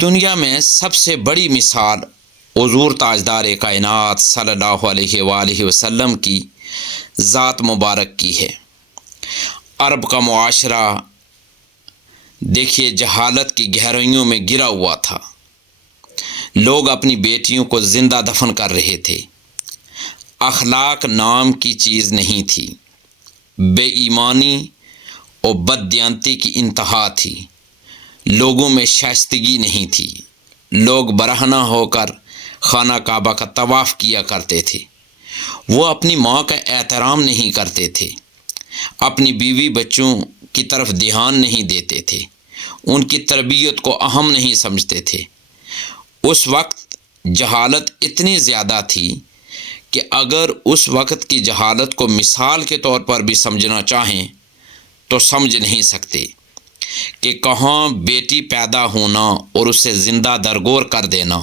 دنیا میں سب سے بڑی مثال حضور تاجدار کائنات صلی اللہ علیہ وآلہ وسلم کی ذات مبارک کی ہے۔ عرب کا معاشرہ دیکھیے جہالت کی گہرائیوں میں گرا ہوا تھا۔ لوگ اپنی بیٹیوں کو زندہ دفن کر رہے تھے۔ اخلاق نام کی چیز نہیں تھی۔ بے ایمانی اور بددیانتی کی انتہا تھی۔ لوگوں میں شائستگی نہیں تھی۔ لوگ برہنہ ہو کر خانہ کعبہ کا طواف کیا کرتے تھے۔ وہ اپنی ماں کا احترام نہیں کرتے تھے۔ اپنی بیوی بچوں کی طرف دھیان نہیں دیتے تھے۔ ان کی تربیت کو اہم نہیں سمجھتے تھے۔ اس وقت جہالت اتنی زیادہ تھی کہ اگر اس وقت کی جہالت کو مثال کے طور پر بھی سمجھنا چاہیں تو سمجھ نہیں سکتے کہ کہاں بیٹی پیدا ہونا اور اسے زندہ درگور کر دینا،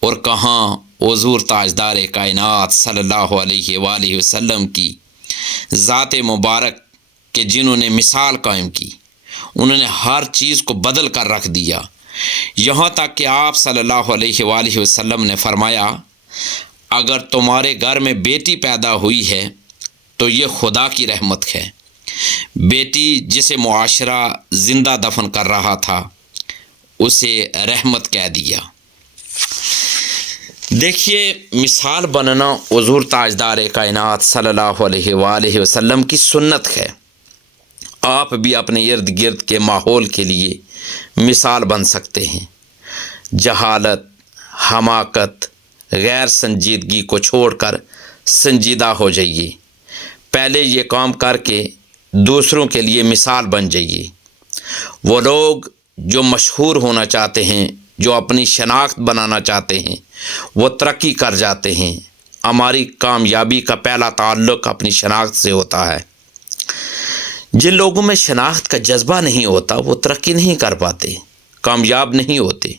اور کہاں حضور تاجدار کائنات صلی اللہ علیہ وآلہ وسلم کی ذات مبارک کہ جنہوں نے مثال قائم کی، انہوں نے ہر چیز کو بدل کر رکھ دیا۔ یہاں تک کہ آپ صلی اللہ علیہ وآلہ وسلم نے فرمایا، اگر تمہارے گھر میں بیٹی پیدا ہوئی ہے تو یہ خدا کی رحمت ہے۔ بیٹی جسے معاشرہ زندہ دفن کر رہا تھا اسے رحمت کہہ دیا۔ دیکھیے مثال بننا حضور تاجدار کائنات صلی اللہ علیہ وآلہ وسلم کی سنت ہے۔ آپ بھی اپنے ارد گرد کے ماحول کے لیے مثال بن سکتے ہیں۔ جہالت، حماقت، غیر سنجیدگی کو چھوڑ کر سنجیدہ ہو جائیے۔ پہلے یہ کام کر کے دوسروں کے لیے مثال بن جائیے۔ وہ لوگ جو مشہور ہونا چاہتے ہیں، جو اپنی شناخت بنانا چاہتے ہیں، وہ ترقی کر جاتے ہیں۔ ہماری کامیابی کا پہلا تعلق اپنی شناخت سے ہوتا ہے۔ جن لوگوں میں شناخت کا جذبہ نہیں ہوتا وہ ترقی نہیں کر پاتے، کامیاب نہیں ہوتے۔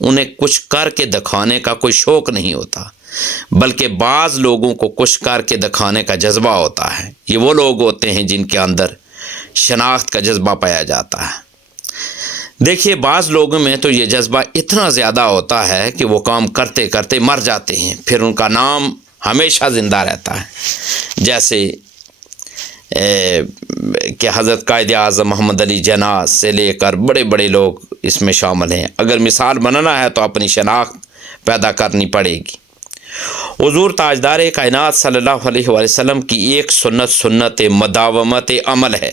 انہیں کچھ کر کے دکھانے کا کوئی شوق نہیں ہوتا، بلکہ بعض لوگوں کو کچھ کر کے دکھانے کا جذبہ ہوتا ہے۔ یہ وہ لوگ ہوتے ہیں جن کے اندر شناخت کا جذبہ پایا جاتا ہے۔ دیکھیے بعض لوگوں میں تو یہ جذبہ اتنا زیادہ ہوتا ہے کہ وہ کام کرتے کرتے مر جاتے ہیں، پھر ان کا نام ہمیشہ زندہ رہتا ہے۔ جیسے کہ حضرت قائد اعظم محمد علی جناح سے لے کر بڑے بڑے لوگ اس میں شامل ہیں۔ اگر مثال بنانا ہے تو اپنی شناخت پیدا کرنی پڑے گی۔ حضور تاجدار کائنات صلی اللہ علیہ وآلہ وسلم کی ایک سنت مداومت عمل ہے۔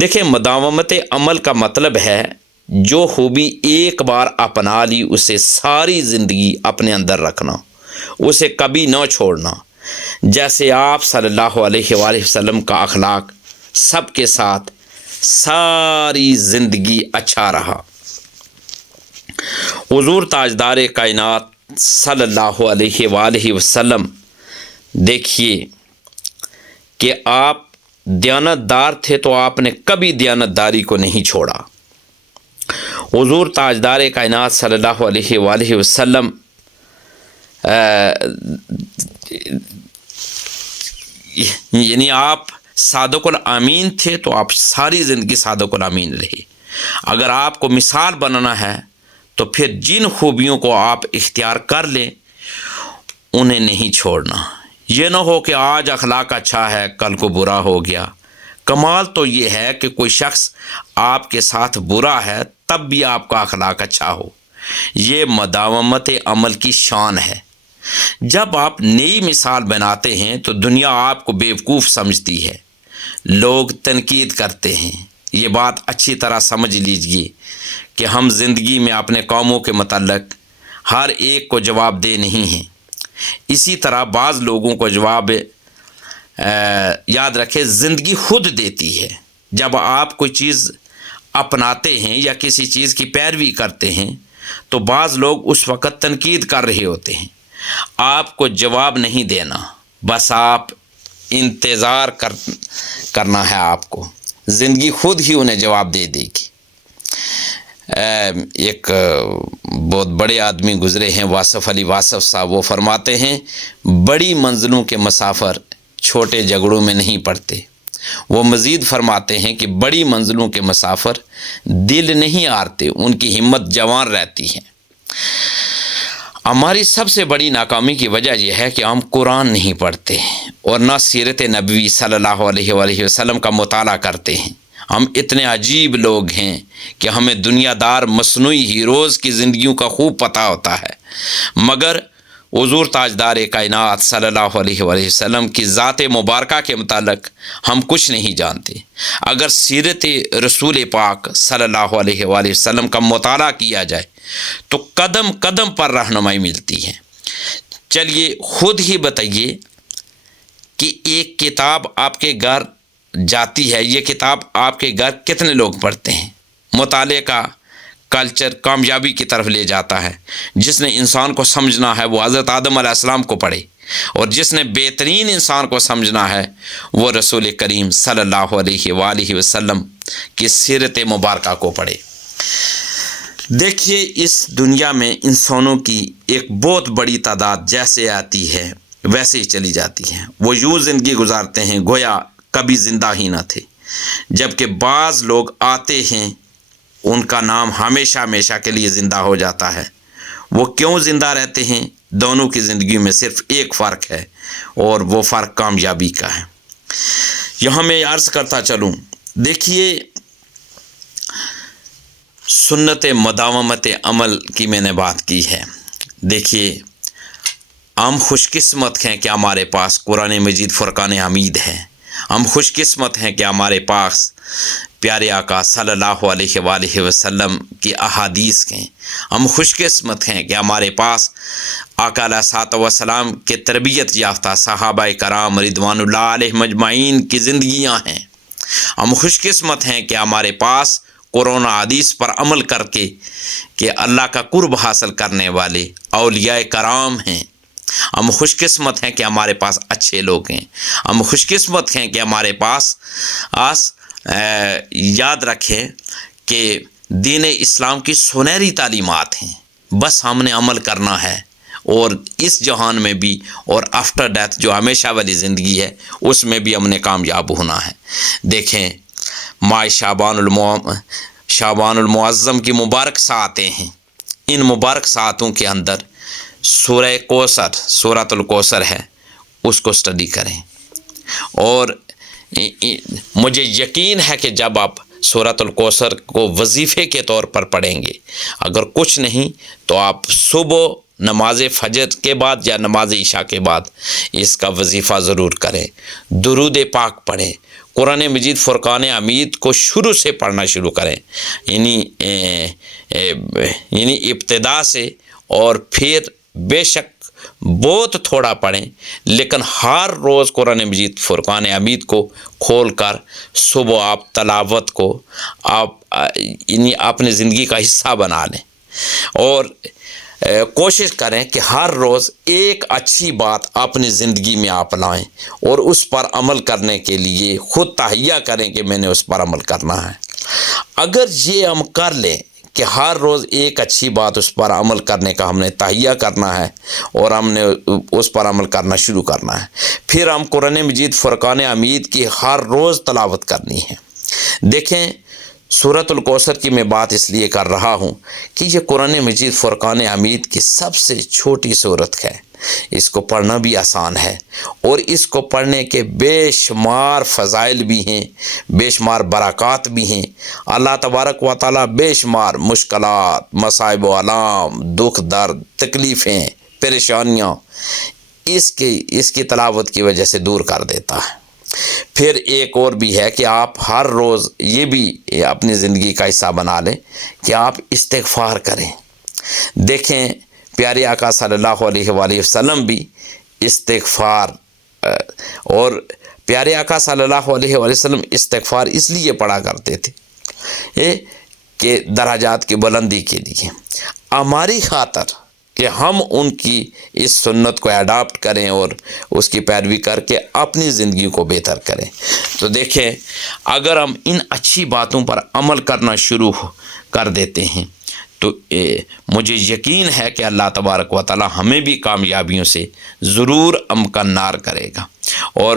دیکھیں مداومت عمل کا مطلب ہے جو خوبی ایک بار اپنا لی اسے ساری زندگی اپنے اندر رکھنا، اسے کبھی نہ چھوڑنا۔ جیسے آپ صلی اللہ علیہ وآلہ وسلم کا اخلاق سب کے ساتھ ساری زندگی اچھا رہا۔ حضور تاجدار کائنات صلی اللہ علیہ وآلہ وسلم دیکھیے کہ آپ دیانتدار تھے تو آپ نے کبھی دیانتداری کو نہیں چھوڑا۔ حضور تاجدار کائنات صلی اللہ علیہ وآلہ وسلم یعنی آپ صادق الامین تھے تو آپ ساری زندگی صادق الامین رہے۔ اگر آپ کو مثال بنانا ہے تو پھر جن خوبیوں کو آپ اختیار کر لیں انہیں نہیں چھوڑنا۔ یہ نہ ہو کہ آج اخلاق اچھا ہے کل کو برا ہو گیا۔ کمال تو یہ ہے کہ کوئی شخص آپ کے ساتھ برا ہے تب بھی آپ کا اخلاق اچھا ہو۔ یہ مداومت عمل کی شان ہے۔ جب آپ نئی مثال بناتے ہیں تو دنیا آپ کو بیوقوف سمجھتی ہے، لوگ تنقید کرتے ہیں۔ یہ بات اچھی طرح سمجھ لیجئے کہ ہم زندگی میں اپنے کاموں کے متعلق ہر ایک کو جواب دہ نہیں ہیں۔ اسی طرح بعض لوگوں کو جواب یاد رکھے زندگی خود دیتی ہے۔ جب آپ کوئی چیز اپناتے ہیں یا کسی چیز کی پیروی کرتے ہیں تو بعض لوگ اس وقت تنقید کر رہے ہوتے ہیں۔ آپ کو جواب نہیں دینا، بس آپ انتظار کرنا ہے۔ آپ کو زندگی خود ہی انہیں جواب دے دے گی۔ ایک بہت بڑے آدمی گزرے ہیں واصف علی واصف صاحب، وہ فرماتے ہیں بڑی منزلوں کے مسافر چھوٹے جھگڑوں میں نہیں پڑتے۔ وہ مزید فرماتے ہیں کہ بڑی منزلوں کے مسافر دل نہیں ہارتے، ان کی ہمت جوان رہتی ہے۔ ہماری سب سے بڑی ناکامی کی وجہ یہ ہے کہ ہم قرآن نہیں پڑھتے اور نہ سیرت نبوی صلی اللہ علیہ وآلہ وسلم کا مطالعہ کرتے ہیں۔ ہم اتنے عجیب لوگ ہیں کہ ہمیں دنیا دار مصنوعی ہیروز کی زندگیوں کا خوب پتہ ہوتا ہے، مگر حضور تاجدار کائنات صلی اللہ علیہ وآلہ وسلم کی ذات مبارکہ کے متعلق ہم کچھ نہیں جانتے۔ اگر سیرت رسول پاک صلی اللہ علیہ وآلہ وسلم کا مطالعہ کیا جائے تو قدم قدم پر رہنمائی ملتی ہے۔ چلیے خود ہی بتائیے کہ ایک کتاب آپ کے گھر جاتی ہے، یہ کتاب آپ کے گھر کتنے لوگ پڑھتے ہیں؟ مطالعے کا کلچر کامیابی کی طرف لے جاتا ہے۔ جس نے انسان کو سمجھنا ہے وہ حضرت آدم علیہ السلام کو پڑھے، اور جس نے بہترین انسان کو سمجھنا ہے وہ رسول کریم صلی اللہ علیہ وآلہ وسلم کی سیرت مبارکہ کو پڑھے۔ دیکھیے اس دنیا میں انسانوں کی ایک بہت بڑی تعداد جیسے آتی ہے ویسے ہی چلی جاتی ہے۔ وہ یوں زندگی گزارتے ہیں گویا کبھی زندہ ہی نہ تھے، جبکہ بعض لوگ آتے ہیں ان کا نام ہمیشہ ہمیشہ کے لیے زندہ ہو جاتا ہے۔ وہ کیوں زندہ رہتے ہیں؟ دونوں کی زندگی میں صرف ایک فرق ہے، اور وہ فرق کامیابی کا ہے۔ یہاں میں عرض کرتا چلوں، دیکھیے سنت مداومت عمل کی میں نے بات کی ہے۔ دیکھیے ہم خوش قسمت ہیں کہ ہمارے پاس قرآن مجید فرقان حمید ہے، ہم خوش قسمت ہیں کہ ہمارے پاس پیارے آقا صلی اللہ علیہ وآلہ وسلم کی احادیث ہیں، ہم خوش قسمت ہیں کہ ہمارے پاس آقا علیہ الصلوۃ والسلام کے تربیت یافتہ صحابہ کرام رضوان اللہ علیہ مجمعین کی زندگیاں ہیں، ہم خوش قسمت ہیں کہ ہمارے پاس قرآن حدیث پر عمل کر کے کہ اللہ کا قرب حاصل کرنے والے اولیاء کرام ہیں، ہم خوش قسمت ہیں کہ ہمارے پاس اچھے لوگ ہیں، ہم خوش قسمت ہیں کہ ہمارے پاس یاد رکھیں کہ دین اسلام کی سنہری تعلیمات ہیں، بس ہم نے عمل کرنا ہے، اور اس جہان میں بھی اور آفٹر ڈیتھ جو ہمیشہ والی زندگی ہے اس میں بھی ہم نے کامیاب ہونا ہے۔ دیکھیں ماہ شعبان المعظم کی مبارک ساعتیں ہیں، ان مبارک ساعتوں کے اندر سورہ کوثر، سورۃ الکوثر ہے، اس کو اسٹڈی کریں، اور مجھے یقین ہے کہ جب آپ سورۃ الکوثر کو وظیفے کے طور پر پڑھیں گے، اگر کچھ نہیں تو آپ صبح نماز فجر کے بعد یا نماز عشاء کے بعد اس کا وظیفہ ضرور کریں، درود پاک پڑھیں، قرآن مجید فرقان حمید کو شروع سے پڑھنا شروع کریں، یعنی ابتدا سے، اور پھر بے شک بہت تھوڑا پڑھیں لیکن ہر روز قرآن مجید فرقان حمید کو کھول کر صبح آپ تلاوت کو آپ اپنی زندگی کا حصہ بنا لیں، اور کوشش کریں کہ ہر روز ایک اچھی بات اپنی زندگی میں آپ لائیں اور اس پر عمل کرنے کے لیے خود تہیہ کریں کہ میں نے اس پر عمل کرنا ہے۔ اگر یہ ہم کر لیں کہ ہر روز ایک اچھی بات اس پر عمل کرنے کا ہم نے تہیہ کرنا ہے اور ہم نے اس پر عمل کرنا شروع کرنا ہے، پھر ہم قرآن مجید فرقان حمید کی ہر روز تلاوت کرنی ہے۔ دیکھیں سورۃ الکوثر کی میں بات اس لیے کر رہا ہوں کہ یہ قرآن مجید فرقان حمید کی سب سے چھوٹی سورت ہے، اس کو پڑھنا بھی آسان ہے، اور اس کو پڑھنے کے بے شمار فضائل بھی ہیں، بے شمار برکات بھی ہیں۔ اللہ تبارک و تعالیٰ بے شمار مشکلات، مصائب و آلام، دکھ درد، تکلیفیں، پریشانیاں اس کی تلاوت کی وجہ سے دور کر دیتا ہے۔ پھر ایک اور بھی ہے کہ آپ ہر روز یہ بھی اپنی زندگی کا حصہ بنا لیں کہ آپ استغفار کریں۔ دیکھیں پیارے آقا صلی اللہ علیہ وآلہ وسلم بھی استغفار، اور پیارے آقا صلی اللہ علیہ وآلہ وسلم استغفار اس لیے پڑھا کرتے تھے کہ درجات کی بلندی کے لیے، ہماری خاطر کہ ہم ان کی اس سنت کو اڈاپٹ کریں اور اس کی پیروی کر کے اپنی زندگی کو بہتر کریں۔ تو دیکھیں اگر ہم ان اچھی باتوں پر عمل کرنا شروع کر دیتے ہیں تو مجھے یقین ہے کہ اللہ تبارک و تعالی ہمیں بھی کامیابیوں سے ضرور امکنار کرے گا۔ اور